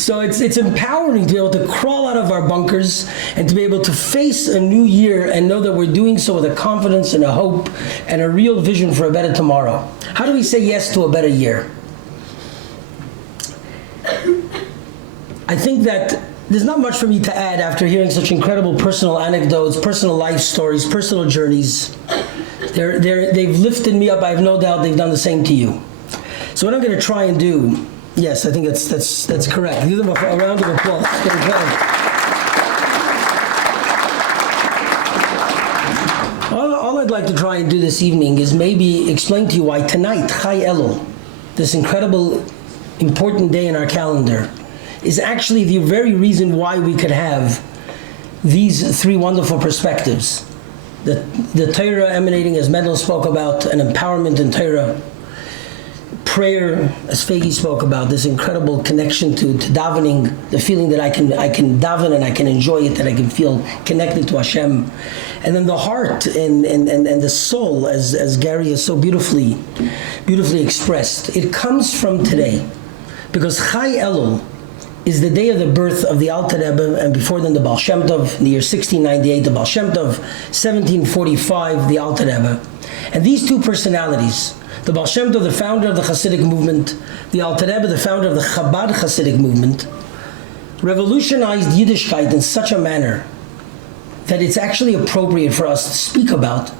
So it's empowering to be able to crawl out of our bunkers and to be able to face a new year and know that we're doing so with a confidence and a hope and a real vision for a better tomorrow. How do we say yes to a better year? I think that there's not much for me to add after hearing such incredible personal anecdotes, personal life stories, personal journeys. They've lifted me up. I have no doubt they've done the same to you. So what I'm going to try and do, yes, I think that's correct. Give them a round of applause. All I'd like to try and do this evening is maybe explain to you why tonight, Chai Elul, this incredible, important day in our calendar, is actually the very reason why we could have these three wonderful perspectives. The Torah emanating, as Mendel spoke about, an empowerment in Torah. Prayer, as Fegi spoke about, this incredible connection to davening, the feeling that I can daven and I can enjoy it, that I can feel connected to Hashem. And then the heart and the soul, as Gary has so beautifully expressed. It comes from today. Because Chai Elul is the day of the birth of the Alter Rebbe, and before then the Baal Shem Tov, in the year 1698 the Baal Shem Tov, 1745 the Alter Rebbe. And these two personalities, the Baal Shem Tov, the founder of the Hasidic movement, the Alter Rebbe, the founder of the Chabad Hasidic movement, revolutionized Yiddishkeit in such a manner that it's actually appropriate for us to speak about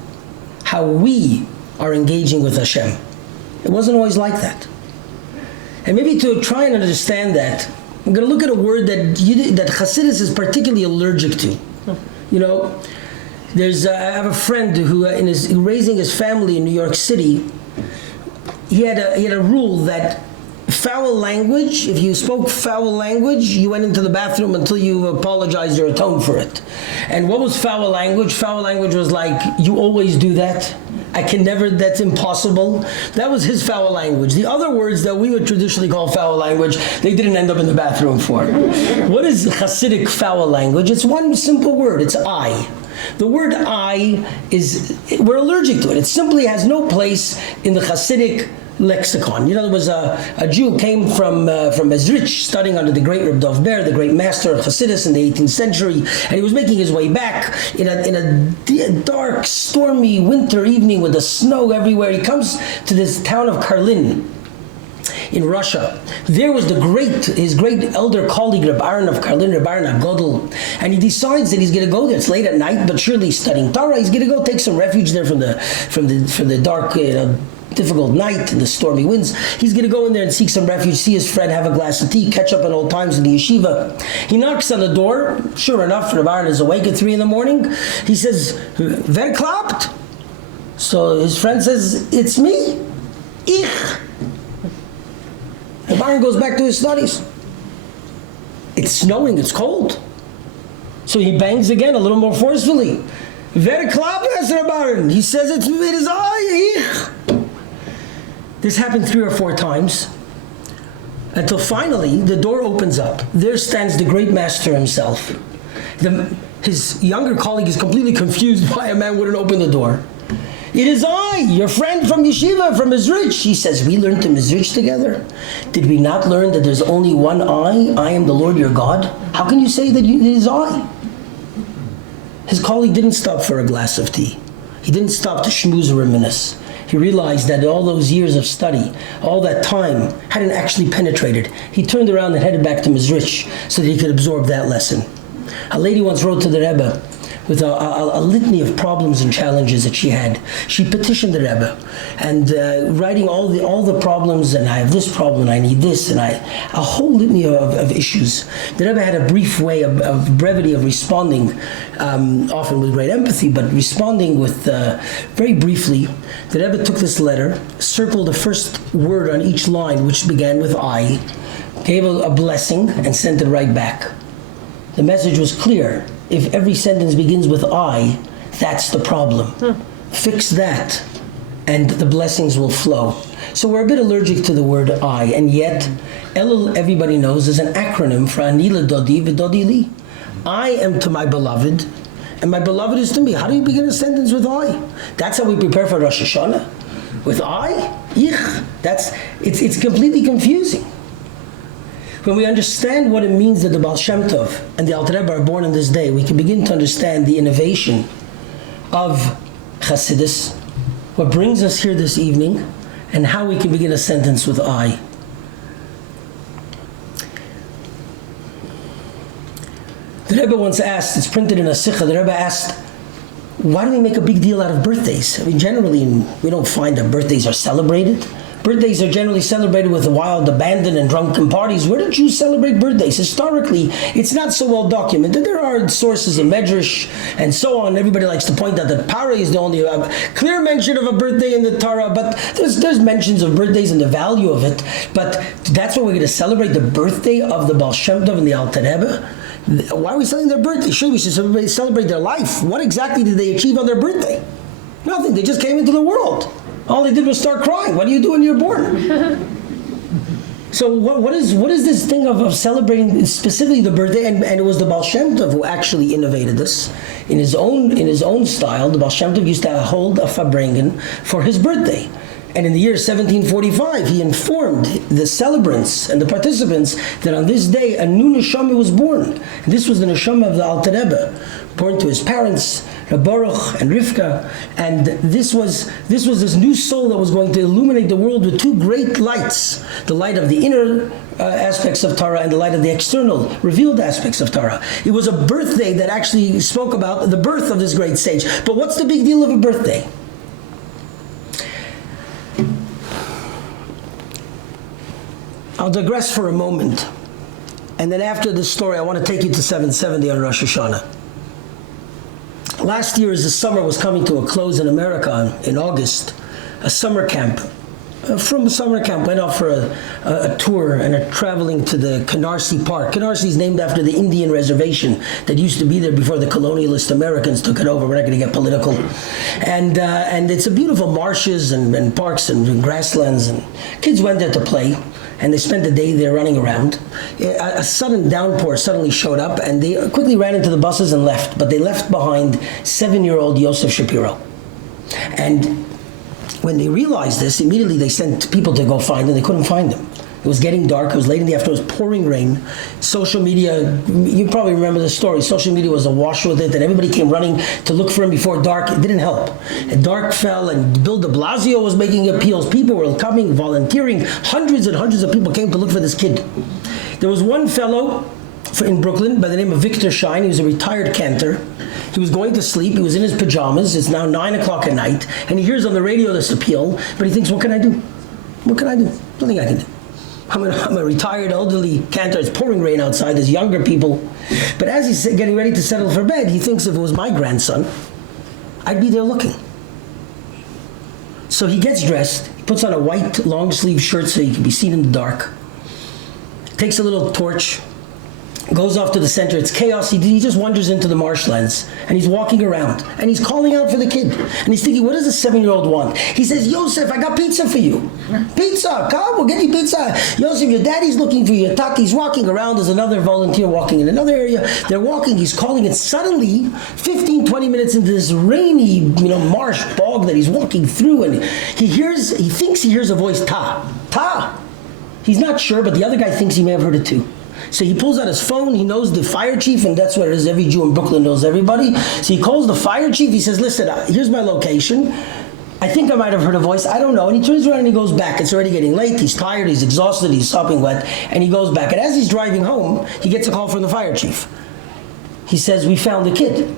how we are engaging with Hashem. It wasn't always like that. And maybe to try and understand that, I'm going to look at a word that Hasidus is particularly allergic to. You know, I have a friend who, in raising his family in New York City, he had a rule that foul language, if you spoke foul language, you went into the bathroom until you apologized or atoned for it. And what was foul language? Foul language was like, you always do that. I can never, that's impossible. That was his foul language. The other words that we would traditionally call foul language, they didn't end up in the bathroom for. What is Hasidic foul language? It's one simple word, it's I. The word I we're allergic to it. It simply has no place in the Hasidic lexicon. You know, there was a Jew came from Mezrich, studying under the great Rabbi Dovid, the great master of Hasidus in the 18th century, and he was making his way back in a dark, stormy winter evening with the snow everywhere. He comes to this town of Karlin in Russia. There was his great elder colleague, Rabbi Aaron of Karlin, Rabbi Aaron HaGodel, and he decides that he's going to go there. It's late at night, but surely he's studying Torah. He's going to go take some refuge there from the dark, difficult night and the stormy winds. He's going to go in there and seek some refuge, see his friend, have a glass of tea, catch up on old times in the yeshiva. He knocks on the door. Sure enough, Rabbi Aaron is awake at 3 a.m. He says, "Wer klappt?" So his friend says, "It's me. Ich." Rabbi Aaron goes back to his studies. It's snowing, it's cold. So he bangs again a little more forcefully. "Wer klappt, Rabbi Aaron?" He says, it is I, ich. This happened 3 or 4 times, until finally the door opens up. There stands the great master himself. His younger colleague is completely confused why a man wouldn't open the door. "It is I, your friend from yeshiva, from Mezrich." He says, "We learned in Mezrich together. Did we not learn that there's only one I? I am the Lord your God. How can you say that it is I?" His colleague didn't stop for a glass of tea. He didn't stop to schmooze or reminisce. He realized that all those years of study, all that time, hadn't actually penetrated. He turned around and headed back to Mezrich so that he could absorb that lesson. A lady once wrote to the Rebbe with a litany of problems and challenges that she had. She petitioned the Rebbe, and writing all the problems, and I have this problem, and I need this, and a whole litany of issues. The Rebbe had a brief way of brevity of responding, often with great empathy, but responding with very briefly. The Rebbe took this letter, circled the first word on each line, which began with I, gave a blessing, and sent it right back. The message was clear. If every sentence begins with I, that's the problem. Fix that, and the blessings will flow. So we're a bit allergic to the word I, and yet, Elul, everybody knows, is an acronym for Ani Dodi v'Dodi li. I am to my beloved, and my beloved is to me. How do you begin a sentence with I? That's how we prepare for Rosh Hashanah. With I, ich. It's completely confusing. When we understand what it means that the Baal Shem Tov and the Alter Rebbe are born on this day, we can begin to understand the innovation of Chassidus, what brings us here this evening, and how we can begin a sentence with I. The Rebbe once asked, it's printed in a Sikha, the Rebbe asked, why do we make a big deal out of birthdays? I mean, generally, we don't find that birthdays are celebrated. Birthdays are generally celebrated with wild abandon and drunken parties. Where do Jews celebrate birthdays? Historically, it's not so well documented. There are sources in Medrash and so on. Everybody likes to point out that Parah is the only clear mention of a birthday in the Torah, but there's mentions of birthdays and the value of it. But that's what we're going to celebrate, the birthday of the Baal Shem Tov and the Alter Rebbe. Why are we celebrating their birthday? Sure, we should celebrate their life. What exactly did they achieve on their birthday? Nothing. They just came into the world. All they did was start crying. What do you do when you're born? So what is this thing of celebrating specifically the birthday? And it was the Baal Shem Tov who actually innovated this. In his own style, the Baal Shem Tov used to hold a Farbrengen for his birthday. And in the year 1745, he informed the celebrants and the participants that on this day a new neshama was born. And this was the neshama of the Alter Rebbe, born to his parents, Baruch and Rivka, and this was this new soul that was going to illuminate the world with two great lights: the light of the inner aspects of Torah and the light of the external, revealed aspects of Torah. It was a birthday that actually spoke about the birth of this great sage. But what's the big deal of a birthday? I'll digress for a moment, and then after this story, I want to take you to 770 on Rosh Hashanah. Last year, as the summer was coming to a close in America in August, a summer camp, went off for a tour and a traveling to the Canarsie Park. Canarsie is named after the Indian reservation that used to be there before the colonialist Americans took it over. We're not going to get political. And it's a beautiful marshes and parks and grasslands, and kids went there to play. And they spent the day there running around. A sudden downpour suddenly showed up, and they quickly ran into the buses and left. But they left behind 7-year-old Yosef Shapiro. And when they realized this, immediately they sent people to go find him. They couldn't find him. It was getting dark. It was late in the afternoon. It was pouring rain. Social media, you probably remember the story. Social media was awash with it, and everybody came running to look for him before dark. It didn't help. And dark fell, and Bill de Blasio was making appeals. People were coming, volunteering. Hundreds and hundreds of people came to look for this kid. There was one fellow in Brooklyn by the name of Victor Shine. He was a retired cantor. He was going to sleep. He was in his pajamas. It's now 9 o'clock at night, and he hears on the radio this appeal, but he thinks, what can I do? What can I do? Nothing I can do. I'm a retired elderly cantor. It's pouring rain outside. There's younger people. But as he's getting ready to settle for bed, he thinks if it was my grandson, I'd be there looking. So he gets dressed. He puts on a white long-sleeve shirt so he can be seen in the dark. Takes a little torch. Goes off to the center. It's chaos. He just wanders into the marshlands, and he's walking around, and he's calling out for the kid. And he's thinking, what does a 7-year-old want? He says, Yosef, I got pizza for you. Pizza, come, we'll get you pizza. Yosef, your daddy's looking for you. Tati's walking around. There's another volunteer walking in another area. They're walking. He's calling, and suddenly, 15, 20 minutes into this rainy, marsh bog that he's walking through, and he thinks he hears a voice, Ta. He's not sure, but the other guy thinks he may have heard it too. So he pulls out his phone. He knows the fire chief, and that's what it is. Every Jew in Brooklyn knows everybody. So he calls the fire chief. He says, listen, here's my location. I think I might have heard a voice. I don't know. And he turns around and he goes back. It's already getting late. He's tired. He's exhausted. He's sopping wet. And he goes back. And as he's driving home, he gets a call from the fire chief. He says, we found the kid.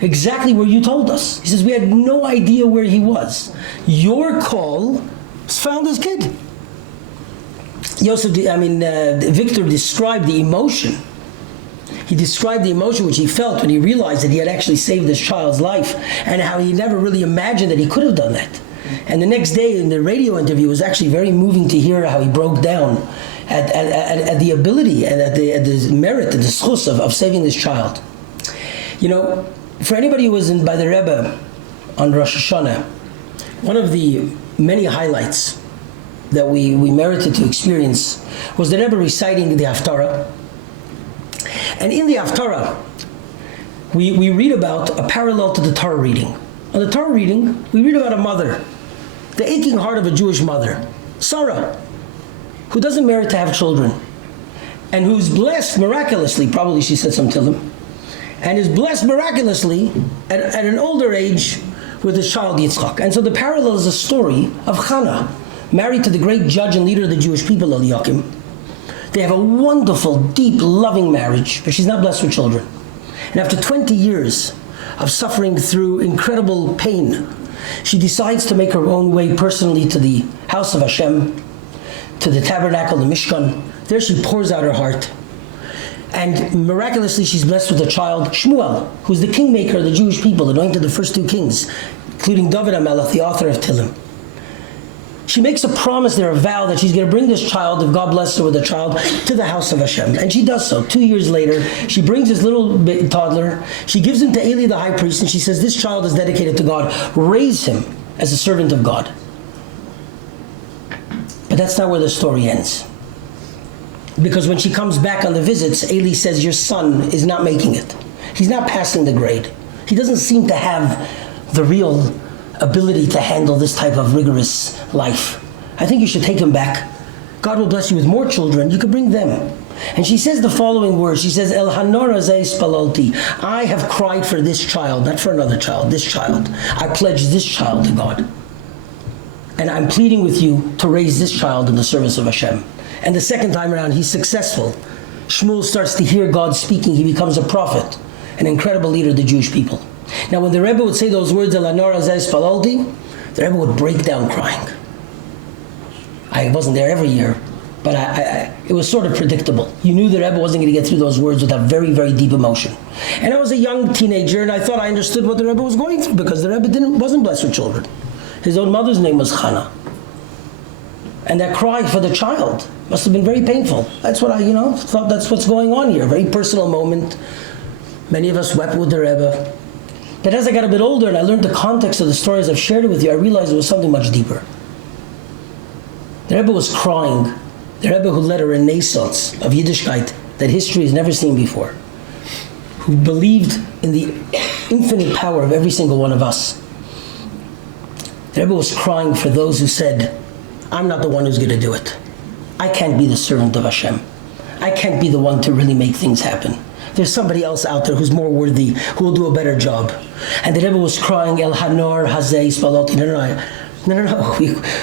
Exactly where you told us. He says, we had no idea where he was. Your call found this kid. Victor described the emotion. He described the emotion which he felt when he realized that he had actually saved this child's life, and how he never really imagined that he could have done that. And the next day in the radio interview, it was actually very moving to hear how he broke down at the ability and at the merit and the schus of saving this child. For anybody who was by the Rebbe on Rosh Hashanah, one of the many highlights that we merited to experience was the Rebbe reciting the Haftarah. And in the Haftarah, we read about a parallel to the Torah reading. On the Torah reading, we read about a mother, the aching heart of a Jewish mother, Sarah, who doesn't merit to have children. and who's blessed miraculously, probably she said some Tillim, and is blessed miraculously at an older age with his child Yitzchak. And so the parallel is a story of Hannah, married to the great judge and leader of the Jewish people, Eliakim. They have a wonderful, deep, loving marriage, but she's not blessed with children. And after 20 years of suffering through incredible pain, she decides to make her own way personally to the house of Hashem, to the tabernacle, the Mishkan. There she pours out her heart. And miraculously she's blessed with a child, Shmuel, who's the kingmaker of the Jewish people, anointed the first 2 kings, including Dovid HaMelech, the author of Tillim. She makes a promise there, a vow, that she's going to bring this child, if God blesses her with a child, to the house of Hashem. And she does so. 2 years later, she brings this little toddler. She gives him to Eli, the high priest, and she says, this child is dedicated to God. Raise him as a servant of God. But that's not where the story ends. Because when she comes back on the visits, Eli says, your son is not making it. He's not passing the grade. He doesn't seem to have the real ability to handle this type of rigorous life. I think you should take him back. God will bless you with more children. You could bring them. And she says the following words. She says, El hanor hazeh spalalti. I have cried for this child, not for another child, this child. I pledge this child to God. And I'm pleading with you to raise this child in the service of Hashem. And the second time around, he's successful. Shmuel starts to hear God speaking. He becomes a prophet, an incredible leader of the Jewish people. Now, when the Rebbe would say those words, El hanor hazeh spalalti, the Rebbe would break down crying. I wasn't there every year, but it was sort of predictable. You knew the Rebbe wasn't going to get through those words without very, very deep emotion. And I was a young teenager, and I thought I understood what the Rebbe was going through, because the Rebbe wasn't blessed with children. His own mother's name was Chana. And that cry for the child must have been very painful. That's what I, thought that's what's going on here. A very personal moment. Many of us wept with the Rebbe. But as I got a bit older and I learned the context of the stories I've shared it with you, I realized it was something much deeper. The Rebbe was crying. The Rebbe who led a renaissance of Yiddishkeit that history has never seen before. Who believed in the infinite power of every single one of us. The Rebbe was crying for those who said, I'm not the one who's going to do it. I can't be the servant of Hashem. I can't be the one to really make things happen. There's somebody else out there who's more worthy, who will do a better job. And the Rebbe was crying, El hanor hazeh spalalti. No.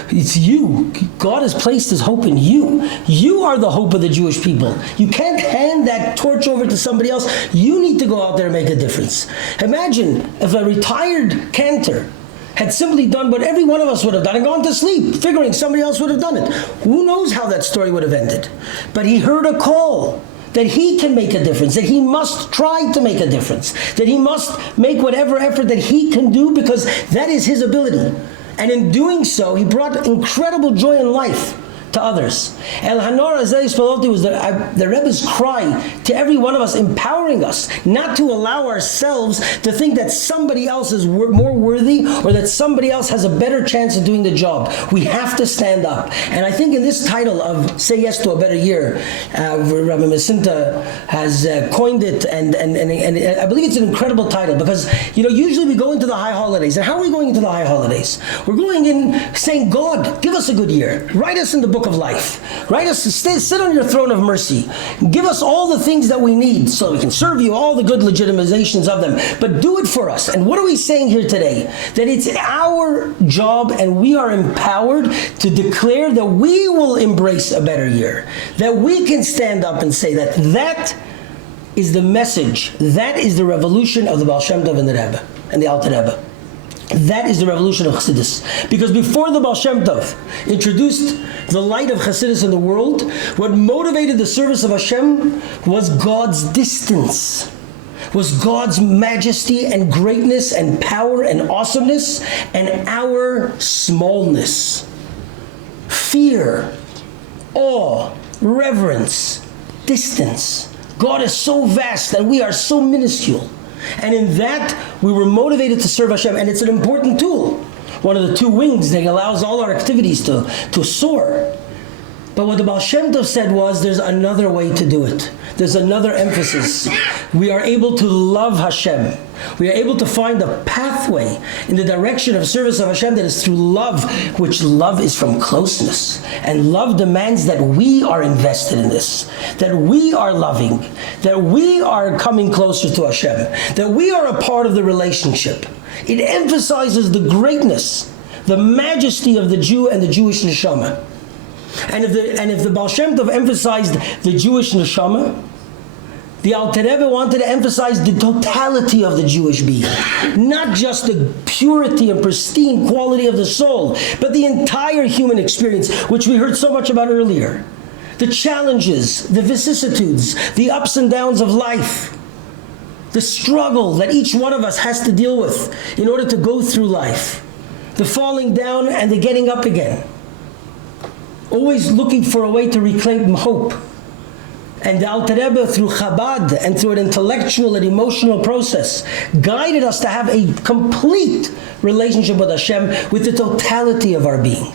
It's you. God has placed his hope in you. You are the hope of the Jewish people. You can't hand that torch over to somebody else. You need to go out there and make a difference. Imagine if a retired cantor had simply done what every one of us would have done and gone to sleep, figuring somebody else would have done it. Who knows how that story would have ended? But he heard a call that he can make a difference, that he must try to make a difference, that he must make whatever effort that he can do, because that is his ability. And in doing so, he brought incredible joy in life to others. El hanor hazeh spalalti was the Rebbe's cry to every one of us, empowering us not to allow ourselves to think that somebody else is more worthy or that somebody else has a better chance of doing the job. We have to stand up. And I think in this title of Say Yes to a Better Year, Rabbi Masinta has coined it, and I believe it's an incredible title, because usually we go into the high holidays. And how are we going into the high holidays? We're going in saying, God, give us a good year. Write us in the book of life. Write us, sit on your throne of mercy. Give us all the things that we need so we can serve you, all the good legitimizations of them. But do it for us. And what are we saying here today? That it's our job and we are empowered to declare that we will embrace a better year. That we can stand up and say that is the message. That is the revolution of the Baal Shem Tov and the Rebbe and the Alter Rebbe. That is the revolution of Chassidus. Because before the Baal Shem Tov introduced the light of Chassidus in the world, what motivated the service of Hashem was God's distance, was God's majesty and greatness and power and awesomeness, and our smallness. Fear, awe, reverence, distance. God is so vast and we are so minuscule. And in that, we were motivated to serve Hashem. And it's an important tool. One of the two wings that allows all our activities to soar. But what the Baal Shem Tov said was, there's another way to do it. There's another emphasis. We are able to love Hashem. We are able to find a pathway in the direction of service of Hashem that is through love, which love is from closeness. And love demands that we are invested in this, that we are loving, that we are coming closer to Hashem, that we are a part of the relationship. It emphasizes the greatness, the majesty of the Jew and the Jewish neshama. And if the Baal Shem Tov emphasized the Jewish neshama, the Alter Rebbe wanted to emphasize the totality of the Jewish being, not just the purity and pristine quality of the soul, but the entire human experience, which we heard so much about earlier. The challenges, the vicissitudes, the ups and downs of life, the struggle that each one of us has to deal with in order to go through life, the falling down and the getting up again. Always looking for a way to reclaim hope. And the Alter Rebbe, through Chabad and through an intellectual and emotional process, guided us to have a complete relationship with Hashem, with the totality of our being.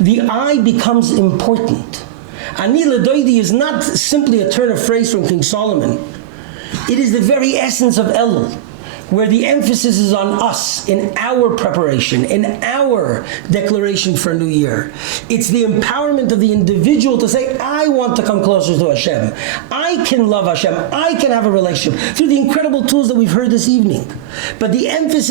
The I becomes important. Ani L'Doidi is not simply a turn of phrase from King Solomon. It is the very essence of Elul, where the emphasis is on us, in our preparation, in our declaration for a new year. It's the empowerment of the individual to say, I want to come closer to Hashem. I can love Hashem. I can have a relationship through the incredible tools that we've heard this evening. But the emphasis